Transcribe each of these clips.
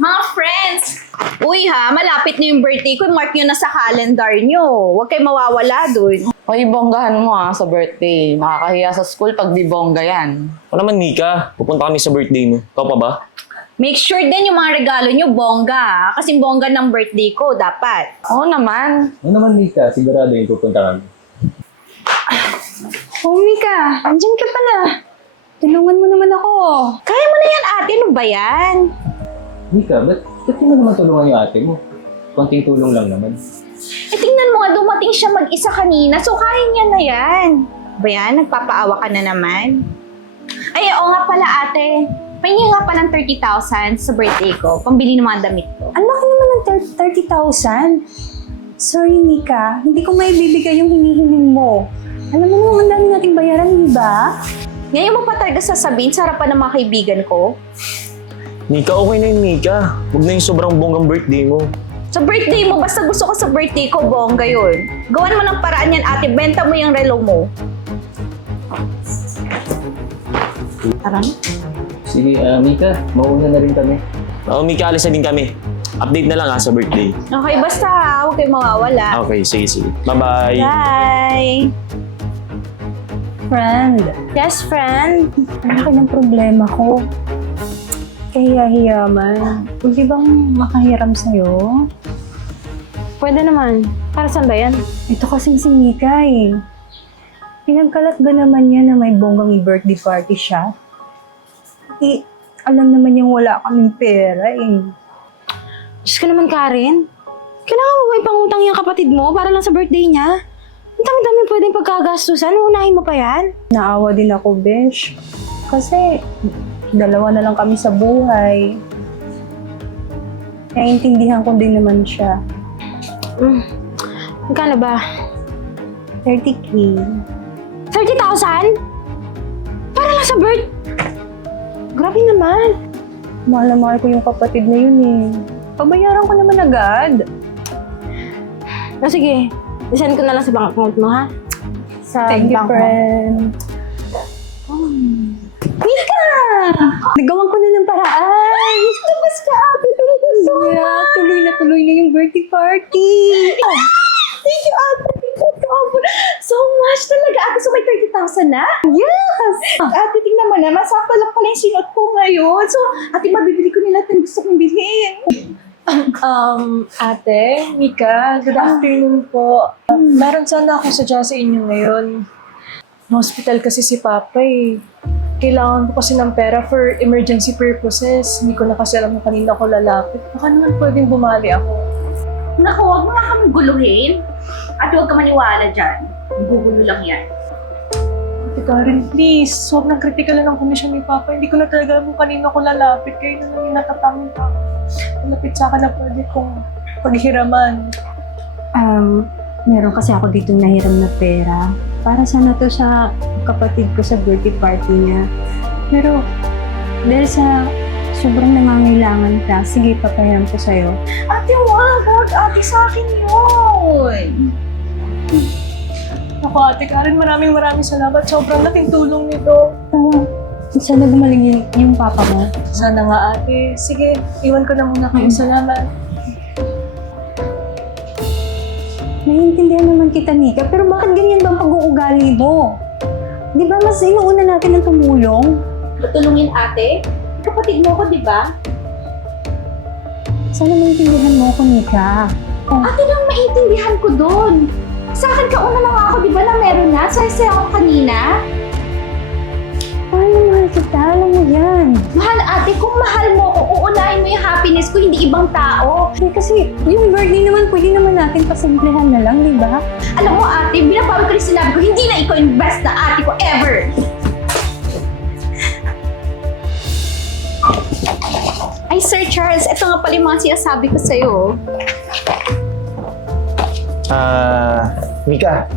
Mga friends! Uy ha, malapit na yung birthday ko. Mark nyo na sa calendar nyo. Huwag kayo mawawala dun. Hoy, bonggahan mo ah sa birthday. Makakahiya sa school pag di bongga yan. O naman, Mika. Pupunta kami sa birthday mo. Ikaw pa ba? Make sure din yung mga regalo nyo, bongga. Kasi bongga ng birthday ko, dapat. Oo naman. Ano naman, Mika? Sigurado yung pupunta kami. Oh, Mika, andyan ka pala. Tulungan mo naman ako. Kaya mo na yan ate, ano ba yan? Mika, ba't, ba't mo naman tulungan yung ate mo? Konting tulong lang naman. Eh tingnan mo nga, dumating siya mag-isa kanina, so kaya niya na yan. Ba yan? Nagpapaawa ka na naman. Ay, oo nga pala ate. Pahingi nga pa ng 30,000 sa birthday ko. Pambili ng mga damit ko. Ang laki naman ng thir- 30,000. Sorry, Mika. Hindi ko maibibigay yung hinihiling mo. Alam mo naman, ang dami nating bayaran, di ba? Ngayon mo pa talaga sasabihin sa harapan ng mga kaibigan ko? Mika, okay na yun, Mika. Huwag na yung sobrang bonggang birthday mo. Sa birthday mo, basta gusto ko sa birthday ko, bongga yun. Gawan mo ng paraan yan, ate. Benta mo yung relo mo. Tara na. Sige, ah, Mika. Mauna na rin kami. Oo, Mika. Alis na din kami. Update na lang ha sa birthday. Okay, basta ha. Huwag kayong mawawala. Okay, sige, sige. Bye-bye. Bye! Friend. Yes, friend. Laki ng problema ko. Kahiya-hiya man. Pwede bang makahiram sa'yo? Pwede naman. Para saan ba yan? Ito kasing si Mika eh. Pinagkalat ba naman niya na may bonggang birthday party siya? Eh, alam naman niyang wala kaming pera eh. Diyos ka naman, Karen. Kailangan mo ba ipangutang yung kapatid mo para lang sa birthday niya? Ang dami-dami pwedeng pagkagastusan. Uunahin mo pa yan? Naawa din ako, Besh. Kasi, dalawa na lang kami sa buhay. Naiintindihan ko din naman siya. Mm. Magkano ba? 30k. 30,000? Para lang sa birth... Grabe naman. Mahal na mahal ko yung kapatid na yun eh. Pabayaran ko naman agad. O sige, isend ko na lang sa bank account mo, ha? Sa Thank you, bank mo. friend. Mika! Nagawan ko na ng paraan! Tapos ka, ate. Thank you so much! Tuloy na tuloy na yung birthday party! Thank you, ate. Thank you so much talaga. Ate, so may 30,000 na? Yes! Ate, tingnan mo naman. Sakto lang pala yung sinuot ko ngayon. So, ate, mabibili ko nila ito gusto kong bilhin. Um, ate, Mika, good afternoon po. Um, meron sana akong sadya sa inyo ngayon. Hospital kasi si Papa eh. Kailangan ko kasi ng pera for emergency purposes. Hindi ko na kasi alam kung kanina ako lalapit. Baka naman pwedeng bumali ako. Naku, huwag mo nga kami guluhin. At huwag ka maniwala dyan. Gugulo lang yan. Ate Karen, please. Sobrang critical na ng kondisyon ni Papa. Hindi ko na talaga alam kung kanina ako lalapit. Kayo na lang yung natatangin pa. Malapit sa akin na pwede kong paghiraman. Um, meron kasi ako dito nahiram na pera. Para sana to sa kapatid ko sa birthday party niya. Pero, dahil sa sobrang nangangailangan ka, sige, papahiram ko sa'yo. Ate, wag. Wag, ate, sa akin yun. Ako, Ate Karen, maraming maraming salamat. Sobrang laking tulong nito. Ah, sana gumaling yung, yung papa mo. Sana nga ate. Sige, iwan ko na muna kayo. Salamat. Naiintindihan naman kita, Nika, pero bakit ganyan ba ang pag-uugali mo? Di ba mas inuuna natin ang tumulong? Patulungin ate. Kapatid mo ko, di ba? Sana maintindihan mo ako, Nika. Ate lang maintindihan ko doon. Sa akin ka una na nga ako, di ba na meron na? Saya-saya ako kanina. Na mahal kita, alam mo yan. Mahal ate, kung mahal mo ko, uunahin mo yung happiness ko, hindi ibang tao. Eh, kasi yung birthday naman, pwede naman natin pasimplehan na lang, di ba? Alam mo ate, binabawi ko rin sinabi ko, hindi na ikaw yung best na ate ko ever. Ay, Sir Charles, ito nga pala yung mga sinasabi ko sa'yo. Ah, Mika,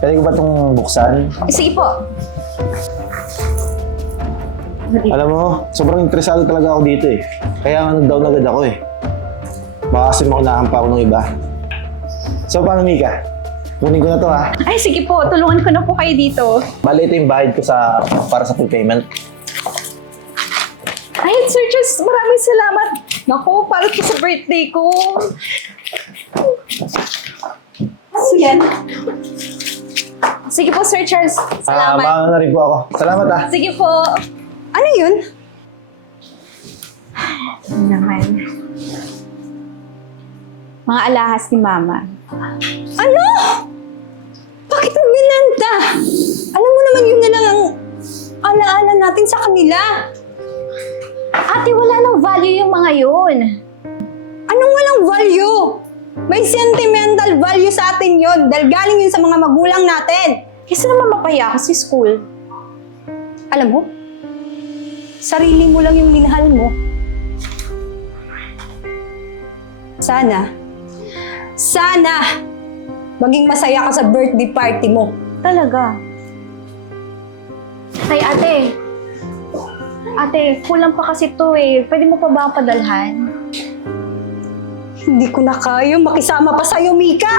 pwede ko ba itong buksan? Sige po. Alam mo, sobrang interesado talaga ako dito eh. Kaya nga nag-down agad ako eh. Baka kasi maunahan pa ako ng iba. So, paano Mika? Kunin ko na to ha. Ay, sige po, tulungan ko na po kayo dito. Bali, ito yung bayad ko sa, para sa full payment. Ay, Sir Charles, maraming salamat. Naku, para to sa birthday ko. Sige. Sige po, Sir Charles. Ah, Salamat. maano na rin po ako. Salamat ah. Sige po. Ano yun? Naman? Mga alahas ni Mama. Ano? Bakit mo binanta? Alam mo naman yun na lang ang alaala natin sa kanila. Ate, wala nang value yung mga yun. Anong walang value? May sentimental value sa atin yon dahil galing yun sa mga magulang natin. Kasi naman mapaya ako sa school. Alam mo, sarili mo lang yung minahal mo. Sana, sana, maging masaya ka sa birthday party mo. Talaga. Ay, ate. Ate, kulang pa kasi to eh. Pwede mo pa ba padalhan? Hindi ko na kaya makisama pa sa'yo, Mika!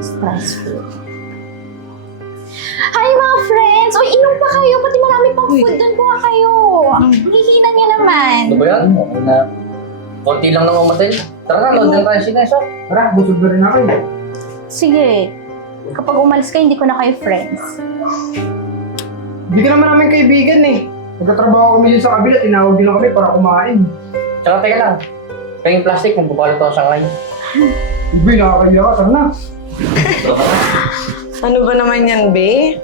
Stressful. Food doon. Kuha kayo. Ang hihinan niyo naman. Ano ba yan? Na, konti lang ng umatel. Tara na, load na tayo siya so. Tara, busog na rin ako eh. Sige. Kapag umalis ka, hindi ko na kayo friends. Hindi ka naman namin kaibigan eh. Nagtatrabaho kami dun sa kabila, tinawag din kami para kumain. Tsaka teka lang. Kaya yung plastic, kung bubalot ako sa ngayon. Ibe, nakakaya ka, tara na. Ano ba naman yan, be?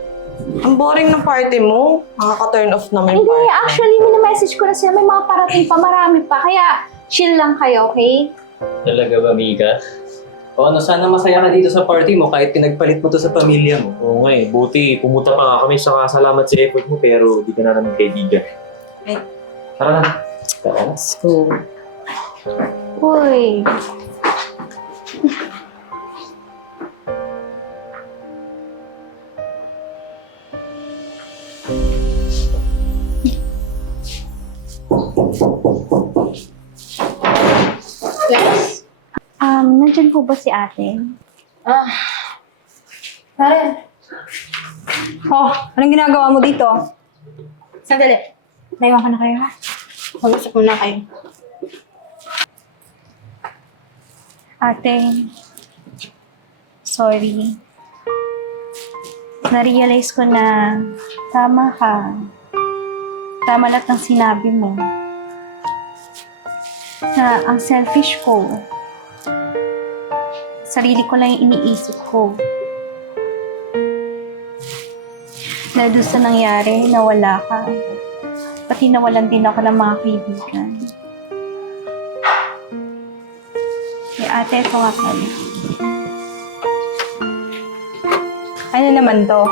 Ang boring ng party mo. Nakaka-turn off naman yung Hindi, party. actually, minamessage ko na sila. May mga parating pa, marami pa. Kaya, chill lang kayo, okay? Talaga ba, Mika? O ano, sana masaya ka dito sa party mo kahit pinagpalit mo to sa pamilya mo. Oo nga eh, buti pumunta pa nga kami sa salamat sa effort mo pero di ka na namin kaibigan. Ay. Tara na. Tara na. Let's go. Uy. Po ba si ate? Oh, anong ginagawa mo dito? Sandali. Naiwan ko na kayo, ha? Mag-usap muna kayo. Ate, sorry. Na-realize ko na tama ka. Tama lahat ng sinabi mo. Na ang selfish ko. Sarili ko lang yung iniisip ko. Dahil doon sa nangyari, nawala ka. Pati nawalan din ako ng mga kaibigan. Eh, ate, ito nga pala. Ano naman to?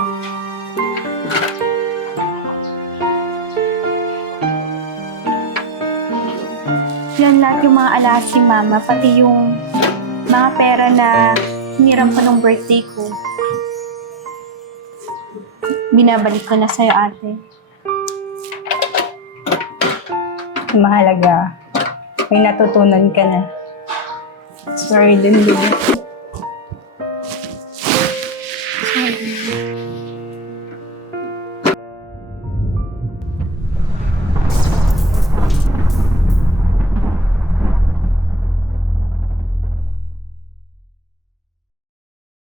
Yan lahat yung mga alas si mama, pati yung mga pera na hiniram ko nung birthday ko. Binabalik ko na sa'yo, ate. Mahalaga. May natutunan ka na. Sorry din, baby.